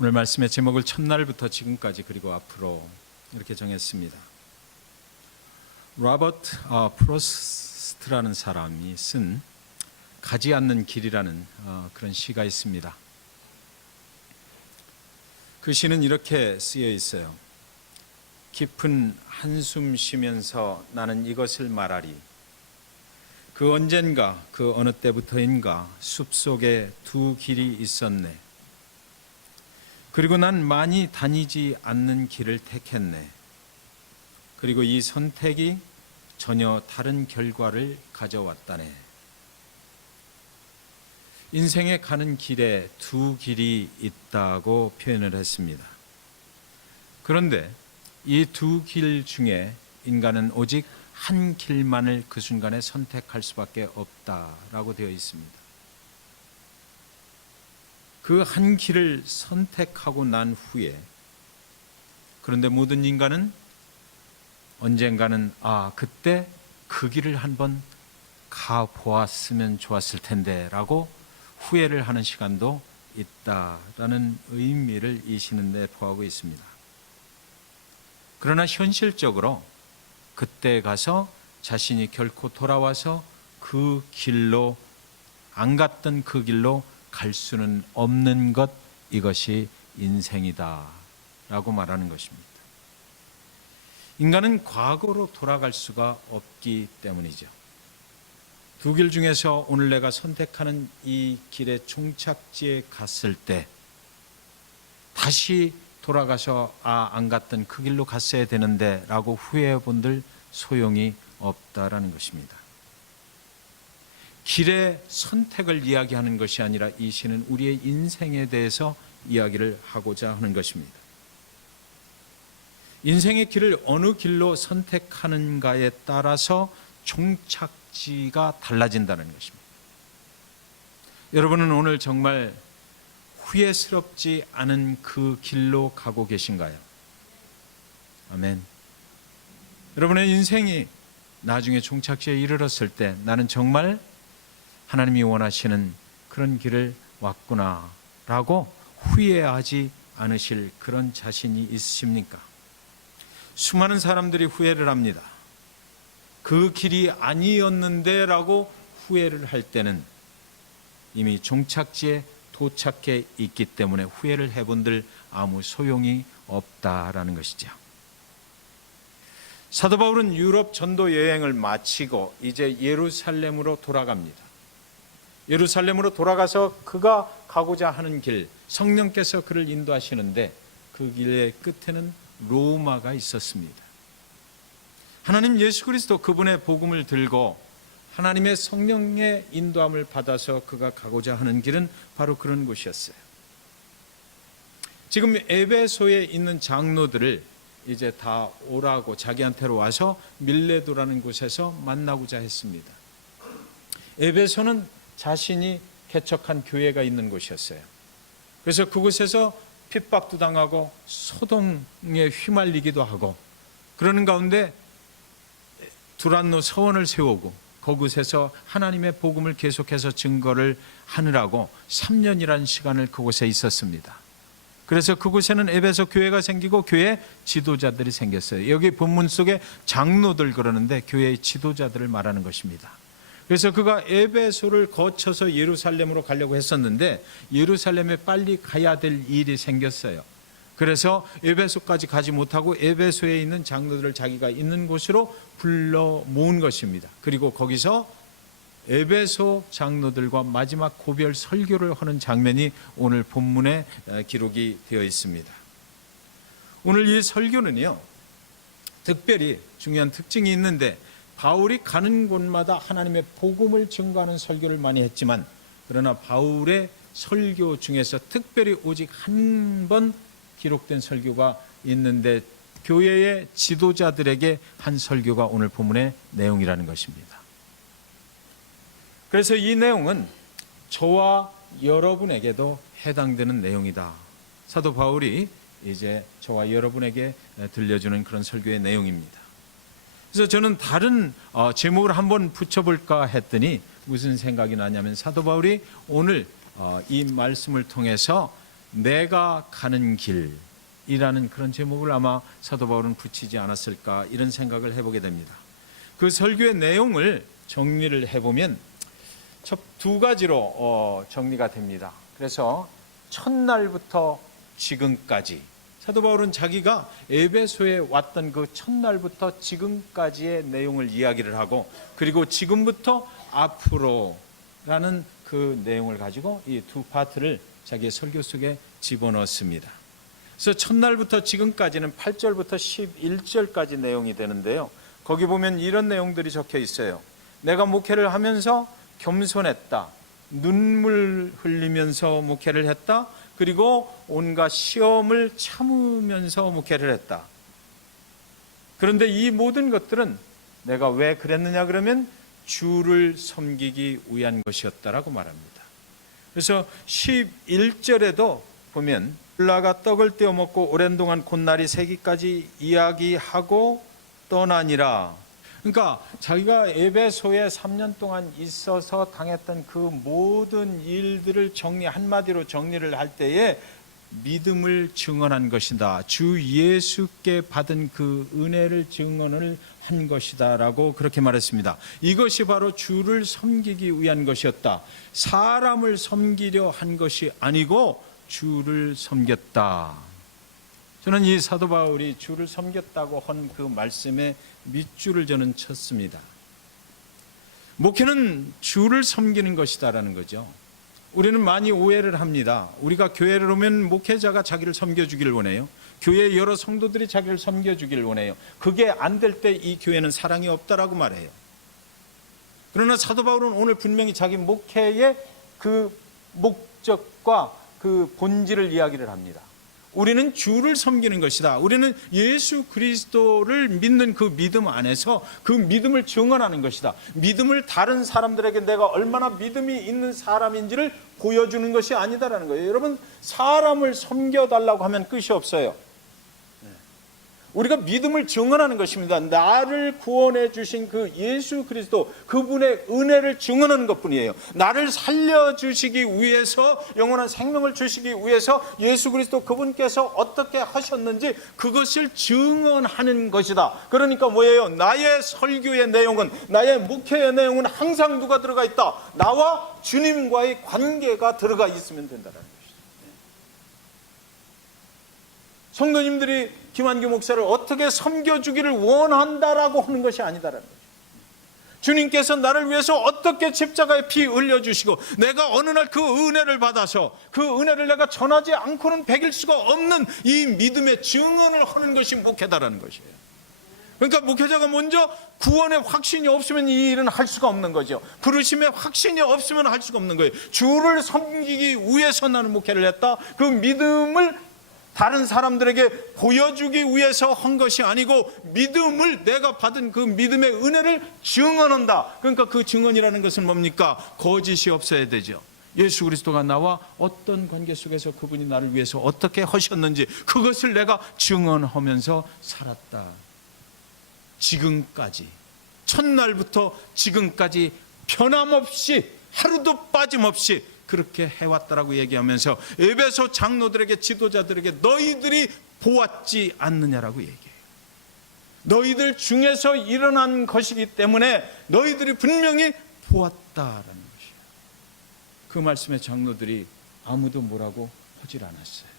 오늘 말씀의 제목을 첫날부터 지금까지 그리고 앞으로 이렇게 정했습니다. 로버트 프로스트라는 사람이 쓴 가지 않는 길이라는 그런 시가 있습니다. 그 시는 이렇게 쓰여 있어요. 깊은 한숨 쉬면서 나는 이것을 말하리. 그 언젠가 그 어느 때부터인가 숲속에 두 길이 있었네. 그리고 난 많이 다니지 않는 길을 택했네. 그리고 이 선택이 전혀 다른 결과를 가져왔다네. 인생에 가는 길에 두 길이 있다고 표현을 했습니다. 그런데 이 두 길 중에 인간은 오직 한 길만을 그 순간에 선택할 수밖에 없다라고 되어 있습니다. 그 한 길을 선택하고 난 후에 그런데 모든 인간은 언젠가는 그때 그 길을 한번 가보았으면 좋았을 텐데 라고 후회를 하는 시간도 있다라는 의미를 이 시는 내포하고 있습니다. 그러나 현실적으로 그때 가서 자신이 결코 돌아와서 그 길로 안 갔던 그 길로 갈 수는 없는 것, 이것이 인생이다 라고 말하는 것입니다. 인간은 과거로 돌아갈 수가 없기 때문이죠. 두 길 중에서 오늘 내가 선택하는 이 길의 종착지에 갔을 때 다시 돌아가서 안 갔던 그 길로 갔어야 되는데 라고 후회해 본들 소용이 없다라는 것입니다. 길의 선택을 이야기하는 것이 아니라 이 시는 우리의 인생에 대해서 이야기를 하고자 하는 것입니다. 인생의 길을 어느 길로 선택하는가에 따라서 종착지가 달라진다는 것입니다. 여러분은 오늘 정말 후회스럽지 않은 그 길로 가고 계신가요? 아멘. 여러분의 인생이 나중에 종착지에 이르렀을 때 나는 정말 하나님이 원하시는 그런 길을 왔구나라고 후회하지 않으실 그런 자신이 있으십니까? 수많은 사람들이 후회를 합니다. 그 길이 아니었는데 라고 후회를 할 때는 이미 종착지에 도착해 있기 때문에 후회를 해본들 아무 소용이 없다라는 것이죠. 사도 바울은 유럽 전도 여행을 마치고 이제 예루살렘으로 돌아갑니다. 예루살렘으로 돌아가서 그가 가고자 하는 길, 성령께서 그를 인도하시는데 그 길의 끝에는 로마가 있었습니다. 하나님 예수 그리스도 그분의 복음을 들고 하나님의 성령의 인도함을 받아서 그가 가고자 하는 길은 바로 그런 곳이었어요. 지금 에베소에 있는 장로들을 이제 다 오라고 자기한테로 와서 밀레도라는 곳에서 만나고자 했습니다. 에베소는 자신이 개척한 교회가 있는 곳이었어요. 그래서 그곳에서 핍박도 당하고 소동에 휘말리기도 하고 그러는 가운데 두란노 서원을 세우고 그곳에서 하나님의 복음을 계속해서 증거를 하느라고 3년이라는 시간을 그곳에 있었습니다. 그래서 그곳에는 에베소 교회가 생기고 교회 지도자들이 생겼어요. 여기 본문 속에 장로들 그러는데 교회의 지도자들을 말하는 것입니다. 그래서 그가 에베소를 거쳐서 예루살렘으로 가려고 했었는데 예루살렘에 빨리 가야 될 일이 생겼어요. 그래서 에베소까지 가지 못하고 에베소에 있는 장로들을 자기가 있는 곳으로 불러 모은 것입니다. 그리고 거기서 에베소 장로들과 마지막 고별 설교를 하는 장면이 오늘 본문에 기록이 되어 있습니다. 오늘 이 설교는요, 특별히 중요한 특징이 있는데 바울이 가는 곳마다 하나님의 복음을 증거하는 설교를 많이 했지만 그러나 바울의 설교 중에서 특별히 오직 한 번 기록된 설교가 있는데 교회의 지도자들에게 한 설교가 오늘 본문의 내용이라는 것입니다. 그래서 이 내용은 저와 여러분에게도 해당되는 내용이다. 사도 바울이 이제 저와 여러분에게 들려주는 그런 설교의 내용입니다. 그래서 저는 다른 제목을 한번 붙여볼까 했더니 무슨 생각이 나냐면 사도 바울이 오늘 이 말씀을 통해서 내가 가는 길이라는 그런 제목을 아마 사도 바울은 붙이지 않았을까, 이런 생각을 해보게 됩니다. 그 설교의 내용을 정리를 해보면 두 가지로 정리가 됩니다. 그래서 첫날부터 지금까지, 사도 바울은 자기가 에베소에 왔던 그 첫날부터 지금까지의 내용을 이야기를 하고, 그리고 지금부터 앞으로라는 그 내용을 가지고 이 두 파트를 자기의 설교 속에 집어넣습니다. 그래서 첫날부터 지금까지는 8절부터 11절까지 내용이 되는데요, 거기 보면 이런 내용들이 적혀 있어요. 내가 목회를 하면서 겸손했다, 눈물 흘리면서 목회를 했다, 그리고 온갖 시험을 참으면서 목회를 했다. 그런데 이 모든 것들은 내가 왜 그랬느냐 그러면 주를 섬기기 위한 것이었다라고 말합니다. 그래서 11절에도 보면 올라가 떡을 떼어 먹고 오랜 동안 곧날이 새기까지 이야기하고 떠나니라. 그러니까 자기가 에베소에 3년 동안 있어서 당했던 그 모든 일들을 한마디로 정리를 할 때에 믿음을 증언한 것이다, 주 예수께 받은 그 은혜를 증언을 한 것이다 라고 그렇게 말했습니다. 이것이 바로 주를 섬기기 위한 것이었다. 사람을 섬기려 한 것이 아니고 주를 섬겼다. 저는 이 사도 바울이 주를 섬겼다고 한 그 말씀에 밑줄을 저는 쳤습니다. 목회는 주를 섬기는 것이다라는 거죠. 우리는 많이 오해를 합니다. 우리가 교회를 오면 목회자가 자기를 섬겨주기를 원해요. 교회의 여러 성도들이 자기를 섬겨주기를 원해요. 그게 안 될 때 이 교회는 사랑이 없다라고 말해요. 그러나 사도 바울은 오늘 분명히 자기 목회의 그 목적과 그 본질을 이야기를 합니다. 우리는 주를 섬기는 것이다. 우리는 예수 그리스도를 믿는 그 믿음 안에서 그 믿음을 증언하는 것이다. 믿음을 다른 사람들에게 내가 얼마나 믿음이 있는 사람인지를 보여주는 것이 아니다라는 거예요. 여러분, 사람을 섬겨달라고 하면 끝이 없어요. 우리가 믿음을 증언하는 것입니다. 나를 구원해 주신 그 예수 그리스도, 그분의 은혜를 증언하는 것뿐이에요. 나를 살려주시기 위해서, 영원한 생명을 주시기 위해서 예수 그리스도 그분께서 어떻게 하셨는지 그것을 증언하는 것이다. 그러니까 뭐예요? 나의 설교의 내용은, 나의 목회의 내용은 항상 누가 들어가 있다? 나와 주님과의 관계가 들어가 있으면 된다는 것이죠. 성도님들이 김한규 목사를 어떻게 섬겨주기를 원한다라고 하는 것이 아니다라는 거죠. 주님께서 나를 위해서 어떻게 십자가에 피 흘려주시고 내가 어느 날 그 은혜를 받아서 그 은혜를 내가 전하지 않고는 배길 수가 없는 이 믿음의 증언을 하는 것이 목회다라는 것이에요. 그러니까 목회자가 먼저 구원의 확신이 없으면 이 일은 할 수가 없는 거죠. 부르심의 확신이 없으면 할 수가 없는 거예요. 주를 섬기기 위해서 나는 목회를 했다. 그 믿음을 다른 사람들에게 보여주기 위해서 한 것이 아니고 믿음을, 내가 받은 그 믿음의 은혜를 증언한다. 그러니까 그 증언이라는 것은 뭡니까? 거짓이 없어야 되죠. 예수 그리스도가 나와 어떤 관계 속에서 그분이 나를 위해서 어떻게 하셨는지 그것을 내가 증언하면서 살았다. 지금까지, 첫날부터 지금까지 변함없이, 하루도 빠짐없이 그렇게 해왔다라고 얘기하면서 에베소 장로들에게, 지도자들에게 너희들이 보았지 않느냐라고 얘기해요. 너희들 중에서 일어난 것이기 때문에 너희들이 분명히 보았다라는 것이에요. 그 말씀에 장로들이 아무도 뭐라고 하질 않았어요.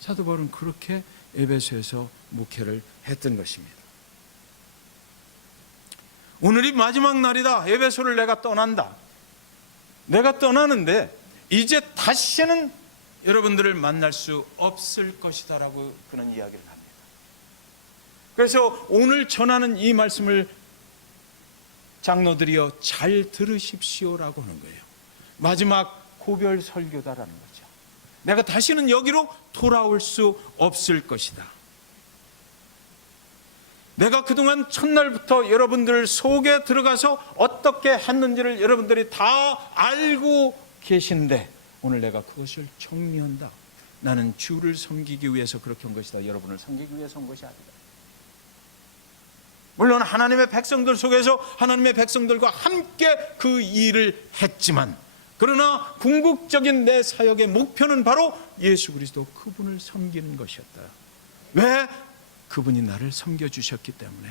사도 바울은 그렇게 에베소에서 목회를 했던 것입니다. 오늘이 마지막 날이다. 에베소를 내가 떠난다. 내가 떠나는데 이제 다시는 여러분들을 만날 수 없을 것이다 라고 그런 이야기를 합니다. 그래서 오늘 전하는 이 말씀을 장로들이여 잘 들으십시오라고 하는 거예요. 마지막 고별 설교다라는 거죠. 내가 다시는 여기로 돌아올 수 없을 것이다. 내가 그동안 첫날부터 여러분들 속에 들어가서 어떻게 했는지를 여러분들이 다 알고 계신데 오늘 내가 그것을 정리한다. 나는 주를 섬기기 위해서 그렇게 한 것이다. 여러분을 섬기기 위해서 한 것이 아니다. 물론 하나님의 백성들 속에서 하나님의 백성들과 함께 그 일을 했지만 그러나 궁극적인 내 사역의 목표는 바로 예수 그리스도 그분을 섬기는 것이었다. 왜? 그분이 나를 섬겨주셨기 때문에,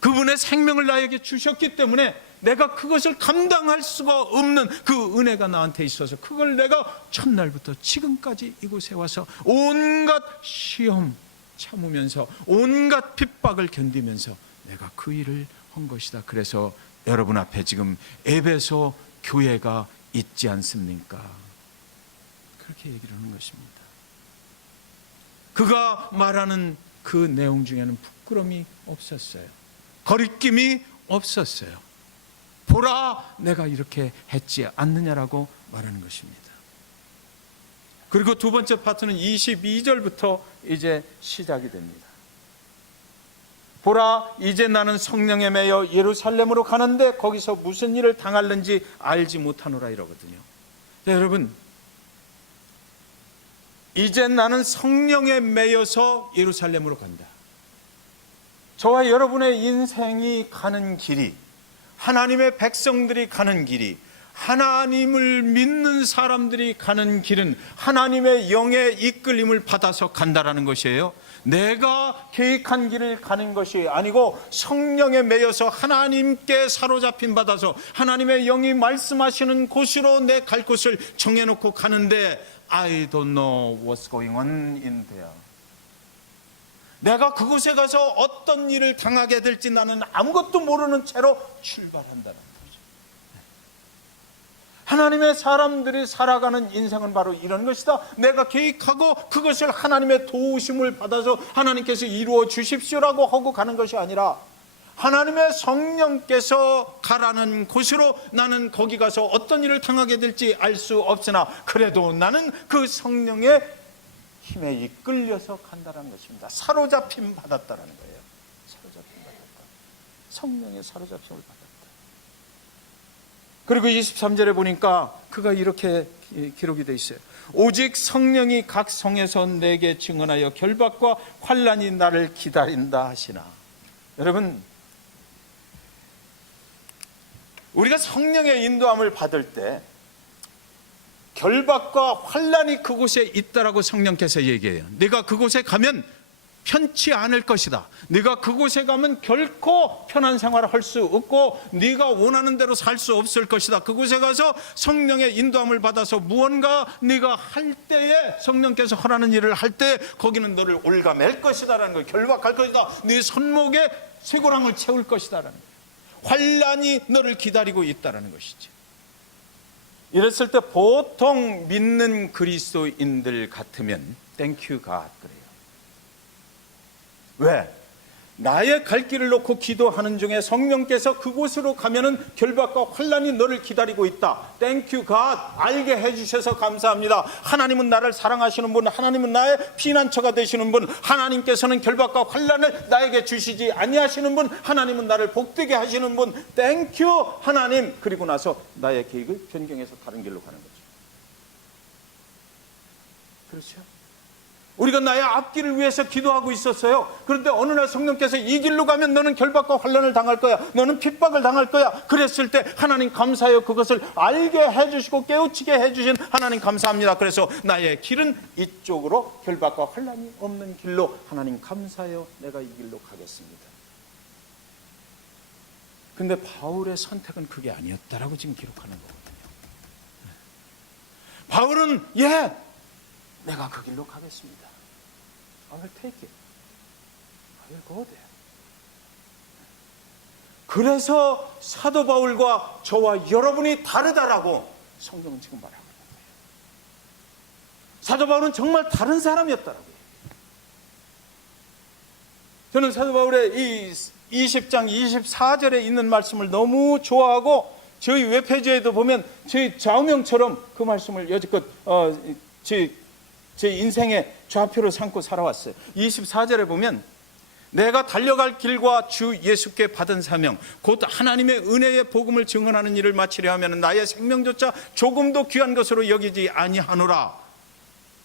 그분의 생명을 나에게 주셨기 때문에 내가 그것을 감당할 수가 없는 그 은혜가 나한테 있어서 그걸 내가 첫날부터 지금까지 이곳에 와서 온갖 시험 참으면서 온갖 핍박을 견디면서 내가 그 일을 한 것이다. 그래서 여러분 앞에 지금 에베소 교회가 있지 않습니까? 그렇게 얘기를 하는 것입니다. 그가 말하는 그 내용 중에는 부끄러움이 없었어요. 거리낌이 없었어요. 보라, 내가 이렇게 했지 않느냐라고 말하는 것입니다. 그리고 두 번째 파트는 22절부터 이제 시작이 됩니다. 보라, 이제 나는 성령에 매여 예루살렘으로 가는데 거기서 무슨 일을 당할는지 알지 못하노라 이러거든요. 자, 여러분, 이제 나는 성령에 매여서 예루살렘으로 간다. 저와 여러분의 인생이 가는 길이, 하나님의 백성들이 가는 길이, 하나님을 믿는 사람들이 가는 길은 하나님의 영의 이끌림을 받아서 간다라는 것이에요. 내가 계획한 길을 가는 것이 아니고 성령에 매여서 하나님께 사로잡힘 받아서 하나님의 영이 말씀하시는 곳으로 내 갈 곳을 정해놓고 가는데 I don't know what's going on in there. 내가 그곳에 가서 어떤 일을 당하게 될지 나는 아무것도 모르는 채로 출발한다는 거죠. 하나님의 사람들이 살아가는 인생은 바로 이런 것이다. 내가 계획하고 그것을 하나님의 도우심을 받아서 하나님께서 이루어 주십시오라고 하고 가는 것이 아니라 하나님의 성령께서 가라는 곳으로 나는 거기 가서 어떤 일을 당하게 될지 알 수 없으나 그래도 나는 그 성령의 힘에 이끌려서 간다는 것입니다. 사로잡힘 받았다라는 거예요. 사로잡힘 받았다. 성령의 사로잡힘을 받았다. 그리고 23절에 보니까 그가 이렇게 기록이 되어 있어요. 오직 성령이 각 성에서 내게 증언하여 결박과 환난이 나를 기다린다 하시나. 여러분, 우리가 성령의 인도함을 받을 때 결박과 환난이 그곳에 있다라고 성령께서 얘기해요. 네가 그곳에 가면 편치 않을 것이다. 네가 그곳에 가면 결코 편한 생활을 할 수 없고 네가 원하는 대로 살 수 없을 것이다. 그곳에 가서 성령의 인도함을 받아서 무언가 네가 할 때에 성령께서 하라는 일을 할 때 거기는 너를 올가맬 것이다라는 거예요. 결박할 것이다. 네 손목에 쇠고랑을 채울 것이다라는 거예요. 환난이 너를 기다리고 있다라는 것이죠. 이랬을 때 보통 믿는 그리스도인들 같으면 Thank you God 그래요. 왜? 나의 갈 길을 놓고 기도하는 중에 성령께서 그곳으로 가면은 결박과 환난이 너를 기다리고 있다. Thank you God. 알게 해주셔서 감사합니다. 하나님은 나를 사랑하시는 분, 하나님은 나의 피난처가 되시는 분, 하나님께서는 결박과 환난을 나에게 주시지 아니하시는 분, 하나님은 나를 복되게 하시는 분. Thank you 하나님. 그리고 나서 나의 계획을 변경해서 다른 길로 가는 거죠. 그렇죠? 우리가 나의 앞길을 위해서 기도하고 있었어요. 그런데 어느 날 성령께서 이 길로 가면 너는 결박과 환난을 당할 거야. 너는 핍박을 당할 거야. 그랬을 때 하나님 감사해요. 그것을 알게 해주시고 깨우치게 해주신 하나님 감사합니다. 그래서 나의 길은 이쪽으로 결박과 환난이 없는 길로 하나님 감사해요. 내가 이 길로 가겠습니다. 근데 바울의 선택은 그게 아니었다라고 지금 기록하는 거거든요. 바울은 내가 그 길로 가겠습니다. I will take it. I will go there. 그래서 사도 바울과 저와 여러분이 다르다라고 성경은 지금 말하고 있는 거예요. 사도 바울은 정말 다른 사람이었다라고요. 저는 사도 바울의 이 20장 24절에 있는 말씀을 너무 좋아하고 저희 웹페이지에도 보면 저희 좌우명처럼 그 말씀을 여지껏 제 인생의 좌표로 삼고 살아왔어요. 24절에 보면 내가 달려갈 길과 주 예수께 받은 사명 곧 하나님의 은혜의 복음을 증언하는 일을 마치려 하면 나의 생명조차 조금도 귀한 것으로 여기지 아니하노라.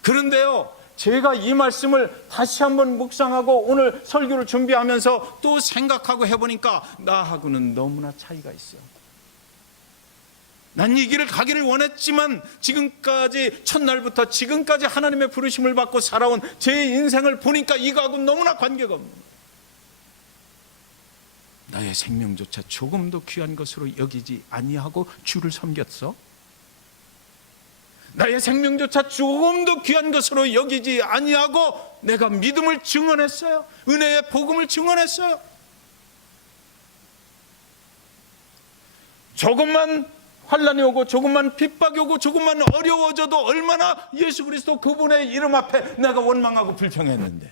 그런데요, 제가 이 말씀을 다시 한번 묵상하고 오늘 설교를 준비하면서 또 생각하고 해보니까 나하고는 너무나 차이가 있어요. 난 이 길을 가기를 원했지만 지금까지 첫날부터 지금까지 하나님의 부르심을 받고 살아온 제 인생을 보니까 이거하고 너무나 관계가 없는 거예요. 나의 생명조차 조금도 귀한 것으로 여기지 아니하고 주를 섬겼어? 나의 생명조차 조금도 귀한 것으로 여기지 아니하고 내가 믿음을 증언했어요. 은혜의 복음을 증언했어요. 조금만 환난이 오고 조금만 핍박이 오고 조금만 어려워져도 얼마나 예수 그리스도 그분의 이름 앞에 내가 원망하고 불평했는데,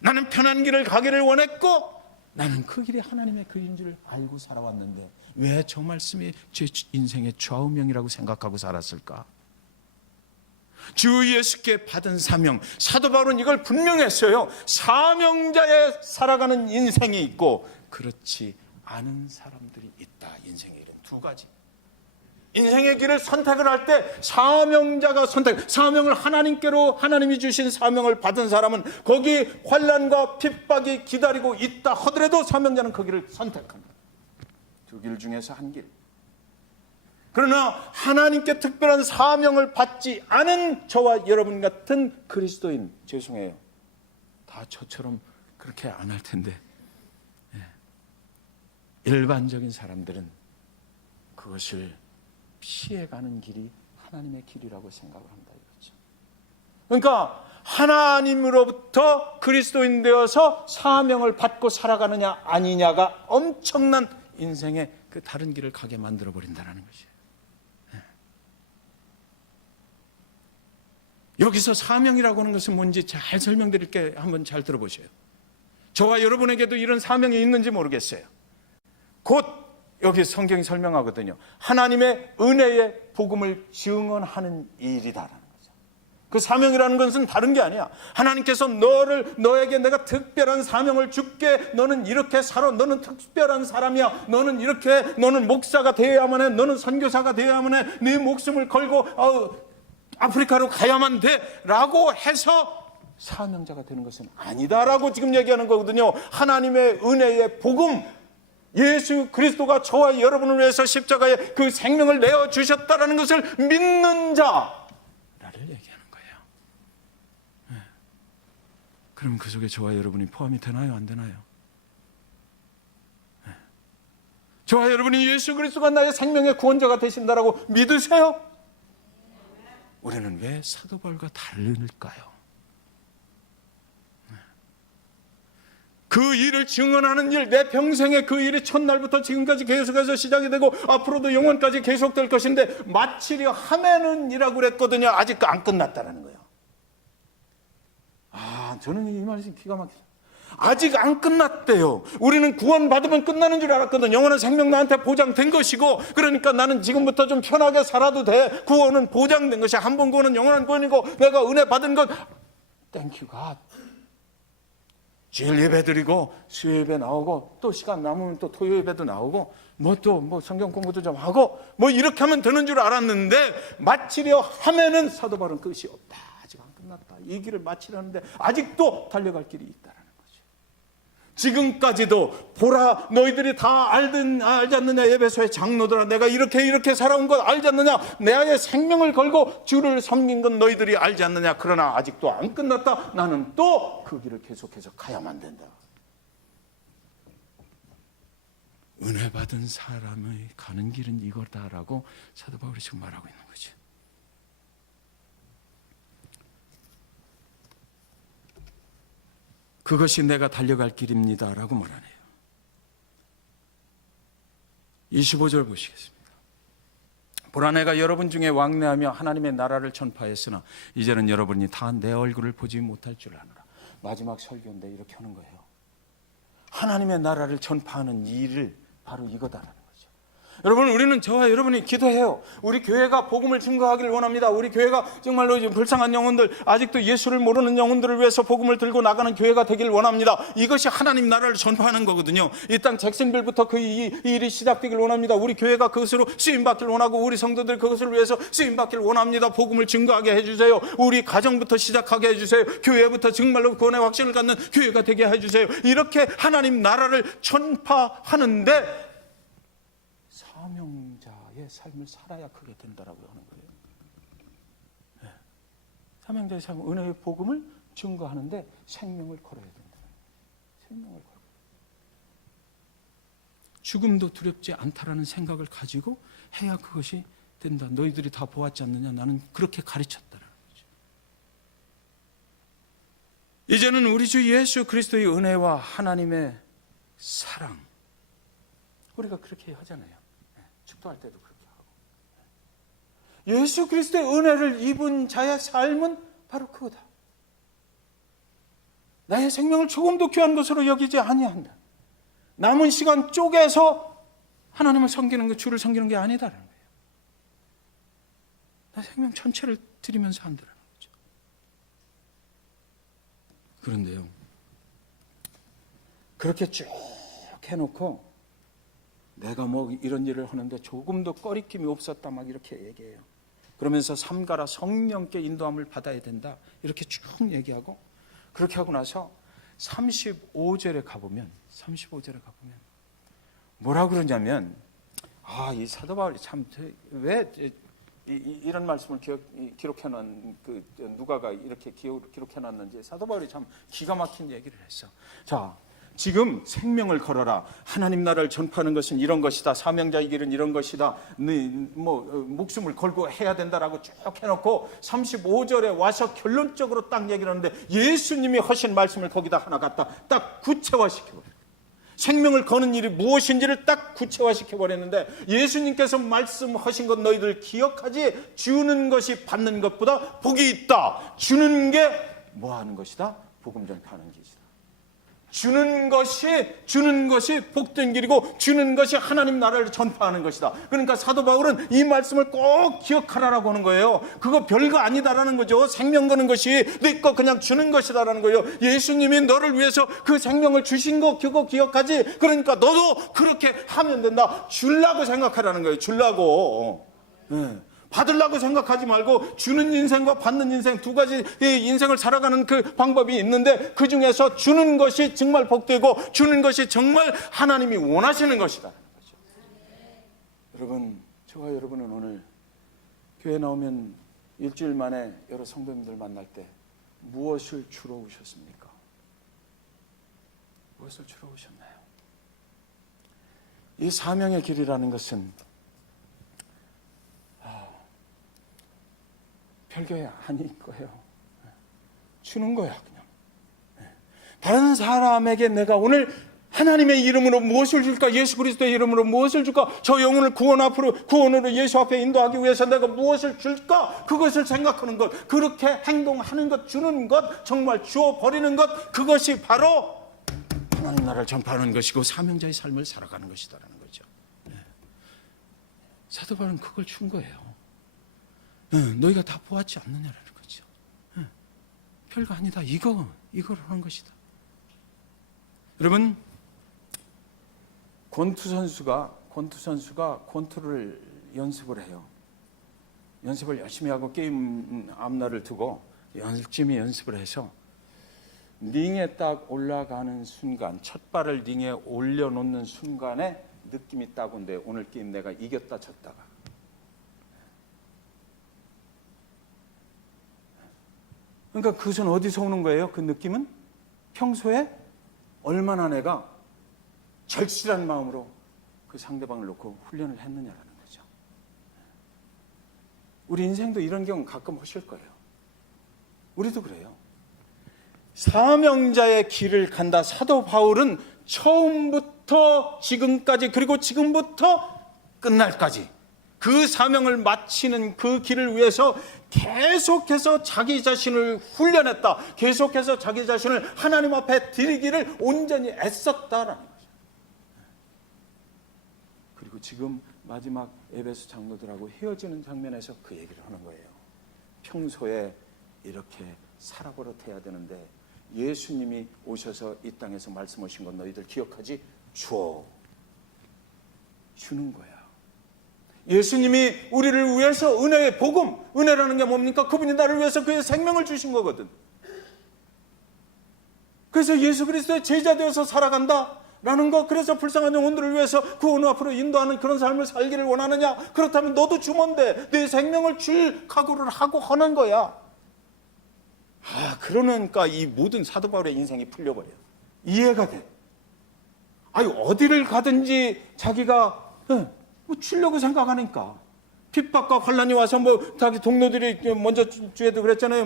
나는 편한 길을 가기를 원했고 나는 그 길이 하나님의 길인 줄 알고 살아왔는데 왜 저 말씀이 제 인생의 좌우명이라고 생각하고 살았을까? 주 예수께 받은 사명, 사도 바울은 이걸 분명히 했어요. 사명자에 살아가는 인생이 있고 그렇지 않은 사람들이 있다. 인생의 길은 두 가지. 인생의 길을 선택을 할 때 사명자가 사명을 하나님께로, 하나님이 주신 사명을 받은 사람은 거기 환난과 핍박이 기다리고 있다 하더라도 사명자는 그 길을 선택합니다. 두 길 중에서 한 길. 그러나 하나님께 특별한 사명을 받지 않은 저와 여러분 같은 그리스도인, 죄송해요, 다 저처럼 그렇게 안 할 텐데, 일반적인 사람들은 그것을 피해가는 길이 하나님의 길이라고 생각을 한다 이거죠. 그러니까 하나님으로부터 그리스도인 되어서 사명을 받고 살아가느냐 아니냐가 엄청난 인생의 그 다른 길을 가게 만들어 버린다는 것이에요. 여기서 사명이라고 하는 것은 뭔지 잘 설명드릴게. 한번 잘 들어보세요. 저와 여러분에게도 이런 사명이 있는지 모르겠어요. 곧 여기 성경이 설명하거든요. 하나님의 은혜의 복음을 증언하는 일이다라는 거죠. 그 사명이라는 것은 다른 게 아니야. 하나님께서 너에게 내가 특별한 사명을 줄게. 너는 이렇게 살아. 너는 특별한 사람이야. 너는 이렇게, 너는 목사가 되어야만 해. 너는 선교사가 되어야만 해. 네 목숨을 걸고 아프리카로 가야만 돼 라고 해서 사명자가 되는 것은 아니다라고 지금 얘기하는 거거든요. 하나님의 은혜의 복음, 예수 그리스도가 저와 여러분을 위해서 십자가에 그 생명을 내어주셨다는 것을 믿는 자를 얘기하는 거예요. 그럼 그 속에 저와 여러분이 포함이 되나요? 안 되나요? 저와 여러분이 예수 그리스도가 나의 생명의 구원자가 되신다라고 믿으세요? 우리는 왜 사도 바울과 다를까요? 그 일을 증언하는 일, 내 평생에 그 일이 첫날부터 지금까지 계속해서 시작이 되고 앞으로도 영원까지 계속될 것인데 마치려 하면은 이라고 그랬거든요. 아직 안 끝났다는 거예요. 저는 이 말이 기가 막혀요. 아직 안 끝났대요. 우리는 구원받으면 끝나는 줄 알았거든. 영원한 생명 나한테 보장된 것이고, 그러니까 나는 지금부터 좀 편하게 살아도 돼. 구원은 보장된 것이, 한 번 구원은 영원한 구원이고 내가 은혜 받은 것, 땡큐 갓. 주일 예배 드리고 수요 예배 나오고 또 시간 남으면 또 토요 예배도 나오고 또 성경 공부도 좀 하고 이렇게 하면 되는 줄 알았는데 마치려 하면은 사도 바울은 끝이 없다. 아직 안 끝났다. 이 길을 마치려는데 아직도 달려갈 길이 있다라는 거죠. 지금까지도 보라, 너희들이 다 알지 않느냐, 에베소의 장로들아, 내가 이렇게 살아온 것 알지 않느냐, 내 아의 생명을 걸고 주를 섬긴 건 너희들이 알지 않느냐. 그러나 아직도 안 끝났다. 나는 또 그 길을 계속해서 가야만 된다. 은혜 받은 사람의 가는 길은 이거다라고 사도 바울이 지금 말하고 있는 거죠. 그것이 내가 달려갈 길입니다라고 말하네요. 25절 보시겠습니다. 보라, 내가 여러분 중에 왕래하며 하나님의 나라를 전파했으나 이제는 여러분이 다 내 얼굴을 보지 못할 줄 아노라. 마지막 설교인데 이렇게 하는 거예요. 하나님의 나라를 전파하는 일을 바로 이거다라는 거죠. 여러분, 우리는, 저와 여러분이 기도해요. 우리 교회가 복음을 증거하기를 원합니다. 우리 교회가 정말로 불쌍한 영혼들, 아직도 예수를 모르는 영혼들을 위해서 복음을 들고 나가는 교회가 되길 원합니다. 이것이 하나님 나라를 전파하는 거거든요. 이 땅 잭슨빌부터 그 일이 시작되길 원합니다. 우리 교회가 그것으로 쓰임받기를 원하고 우리 성도들 그것을 위해서 쓰임받기를 원합니다. 복음을 증거하게 해주세요. 우리 가정부터 시작하게 해주세요. 교회부터 정말로 구원의 확신을 갖는 교회가 되게 해주세요. 이렇게 하나님 나라를 전파하는데 사명자의 사명자의 삶을 살아야 그게 된다라고 하는 거예요. 네. 사명자의 삶, 은혜의 복음을 증거하는데 생명을 걸어야 된다. 생명을 걸어. 죽음도 두렵지 않다라는 생각을 가지고 해야 그것이 된다. 너희들이 다 보았지 않느냐? 나는 그렇게 가르쳤다라는 거죠. 이제는 우리 주 예수 그리스도의 은혜와 하나님의 사랑, 우리가 그렇게 하잖아요. 축도할 때도 그렇게 하고. 예수 그리스도의 은혜를 입은 자의 삶은 바로 그거다. 나의 생명을 조금도 귀한 것으로 여기지 아니한다. 남은 시간 쪼개서 하나님을 섬기는 것, 주를 섬기는 게 아니다라는 거예요. 나 생명 전체를 드리면서 한다는 거죠. 그런데요, 그렇게 쭉 해놓고 내가 뭐 이런 일을 하는데 조금도 꺼리낌이 없었다 막 이렇게 얘기해요. 그러면서 삼가라 성령께 인도함을 받아야 된다 이렇게 쭉 얘기하고, 그렇게 하고 나서 35절에 가보면 뭐라 그러냐면, 이 사도 바울이 참 왜 이런 말씀을 기록해놓은 그 누가가 이렇게 기록해놨는지 사도 바울이 참 기가 막힌 얘기를 했어. 자, 지금 생명을 걸어라. 하나님 나라를 전파하는 것은 이런 것이다. 사명자의 길은 이런 것이다. 목숨을 걸고 해야 된다라고 쭉 해놓고 35절에 와서 결론적으로 딱 얘기를 하는데, 예수님이 하신 말씀을 거기다 하나 갖다 딱 구체화시켜버려요. 생명을 거는 일이 무엇인지를 딱 구체화시켜버렸는데, 예수님께서 말씀하신 것 너희들 기억하지? 주는 것이 받는 것보다 복이 있다. 주는 게 뭐 하는 것이다? 복음 전파하는 것이다. 주는 것이 복된 길이고, 주는 것이 하나님 나라를 전파하는 것이다. 그러니까 사도 바울은 이 말씀을 꼭 기억하라고 하는 거예요. 그거 별거 아니다라는 거죠. 생명 거는 것이 네 거 그냥 주는 것이다라는 거예요. 예수님이 너를 위해서 그 생명을 주신 거 그거 기억하지? 그러니까 너도 그렇게 하면 된다. 주려고 생각하라는 거예요. 주려고. 받으려고 생각하지 말고, 주는 인생과 받는 인생 두 가지 인생을 살아가는 그 방법이 있는데, 그 중에서 주는 것이 정말 복되고 주는 것이 정말 하나님이 원하시는 것이다. 여러분, 저와 여러분은 오늘 교회 나오면 일주일 만에 여러 성도님들 만날 때 무엇을 주러 오셨습니까? 무엇을 주러 오셨나요? 이 사명의 길이라는 것은 별게 아닌 거예요. 주는 거야, 그냥. 다른 사람에게 내가 오늘 하나님의 이름으로 무엇을 줄까? 예수 그리스도의 이름으로 무엇을 줄까? 저 영혼을 구원으로 예수 앞에 인도하기 위해서 내가 무엇을 줄까? 그것을 생각하는 것, 그렇게 행동하는 것, 주는 것, 정말 주어버리는 것, 그것이 바로 하나님 나라를 전파하는 것이고 사명자의 삶을 살아가는 것이다라는 거죠. 사도 바울은 그걸 준 거예요. 너희가 다 보았지 않느냐라는 거죠. 별거 아니다. 이걸 하는 것이다. 여러분, 권투 선수가 권투를 연습을 해요. 연습을 열심히 하고 게임 앞날을 두고 열심히 연습을 해서 링에 딱 올라가는 순간, 첫 발을 링에 올려놓는 순간에 느낌이 딱 온대. 오늘 게임 내가 이겼다 졌다가. 그러니까 그것은 어디서 오는 거예요? 그 느낌은 평소에 얼마나 내가 절실한 마음으로 그 상대방을 놓고 훈련을 했느냐라는 거죠. 우리 인생도 이런 경우 가끔 하실 거예요. 우리도 그래요. 사명자의 길을 간다. 사도 바울은 처음부터 지금까지, 그리고 지금부터 끝날까지 그 사명을 마치는 그 길을 위해서 계속해서 자기 자신을 훈련했다. 계속해서 자기 자신을 하나님 앞에 드리기를 온전히 애썼다라는 거죠. 그리고 지금 마지막 에베소 장로들하고 헤어지는 장면에서 그 얘기를 하는 거예요. 평소에 이렇게 살아버릇해야 되는데 예수님이 오셔서 이 땅에서 말씀하신 건 너희들 기억하지? 주는 거야. 예수님이 우리를 위해서 은혜의 복음, 은혜라는 게 뭡니까? 그분이 나를 위해서 그의 생명을 주신 거거든. 그래서 예수 그리스도의 제자 되어서 살아간다 라는 거. 그래서 불쌍한 영혼들을 위해서 구원 앞으로 인도하는 그런 삶을 살기를 원하느냐? 그렇다면 너도 주모인데 네 생명을 줄 각오를 하고 하는 거야. 그러니까 이 모든 사도 바울의 인생이 풀려버려요. 이해가 돼. 어디를 가든지 자기가 치려고 생각하니까. 핍박과 환란이 와서 자기 동료들이 먼저 주에도 그랬잖아요.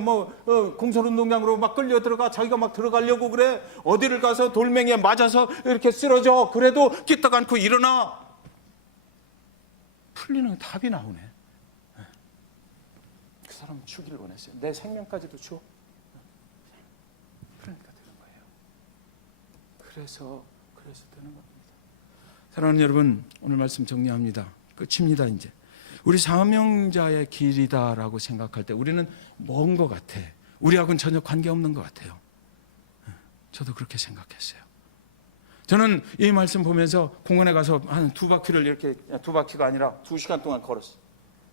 공설운동장으로 막 끌려 들어가. 자기가 막 들어가려고 그래. 어디를 가서 돌멩이에 맞아서 이렇게 쓰러져. 그래도 끼떡 않고 일어나. 풀리는 답이 나오네. 그 사람은 주기를 원했어요. 내 생명까지도 줘. 그러니까 되는 거예요. 그래서 되는 겁니다. 사랑하는 여러분, 오늘 말씀 정리합니다. 끝입니다. 이제 우리 사명자의 길이다라고 생각할 때 우리는 먼 것 같아. 우리하고는 전혀 관계없는 것 같아요. 저도 그렇게 생각했어요. 저는 이 말씀 보면서 공원에 가서 한 2바퀴를 이렇게, 2바퀴가 아니라 2시간 동안 걸었어요.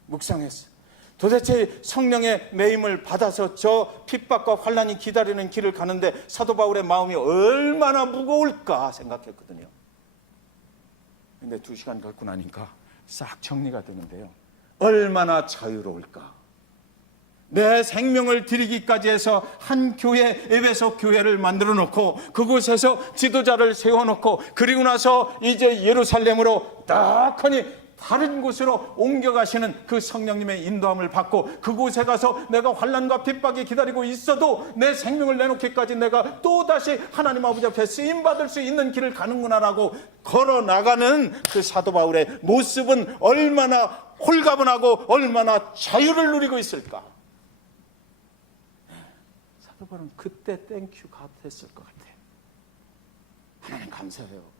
묵상했어요. 도대체 성령의 매임을 받아서 저 핍박과 환란이 기다리는 길을 가는데 사도 바울의 마음이 얼마나 무거울까 생각했거든요. 근데 2시간 걷고 나니까 싹 정리가 되는데요. 얼마나 자유로울까. 내 생명을 드리기까지 해서 한 교회, 에베소 교회를 만들어 놓고 그곳에서 지도자를 세워놓고 그리고 나서 이제 예루살렘으로 딱하니 다른 곳으로 옮겨가시는 그 성령님의 인도함을 받고 그곳에 가서 내가 환난과 핍박이 기다리고 있어도 내 생명을 내놓기까지 내가 또다시 하나님 아버지 앞에 쓰임받을 수 있는 길을 가는구나라고 걸어나가는 그 사도 바울의 모습은 얼마나 홀가분하고 얼마나 자유를 누리고 있을까. 사도 바울은 그때 땡큐 갓 했을 것 같아요. 하나님 감사해요.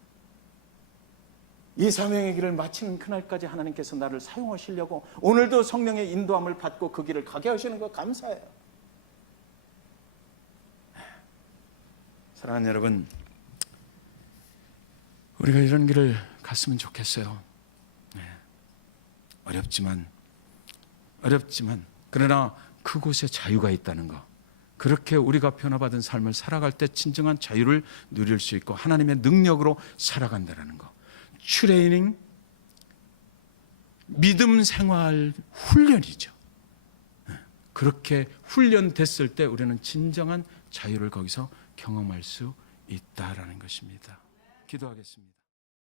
이 사명의 길을 마치는 그날까지 하나님께서 나를 사용하시려고 오늘도 성령의 인도함을 받고 그 길을 가게 하시는 거 감사해요. 사랑하는 여러분, 우리가 이런 길을 갔으면 좋겠어요. 어렵지만 그러나 그곳에 자유가 있다는 거. 그렇게 우리가 변화받은 삶을 살아갈 때 진정한 자유를 누릴 수 있고 하나님의 능력으로 살아간다는 거. 트레이닝, 믿음 생활 훈련이죠. 그렇게 훈련됐을 때 우리는 진정한 자유를 거기서 경험할 수 있다라는 것입니다. 기도하겠습니다.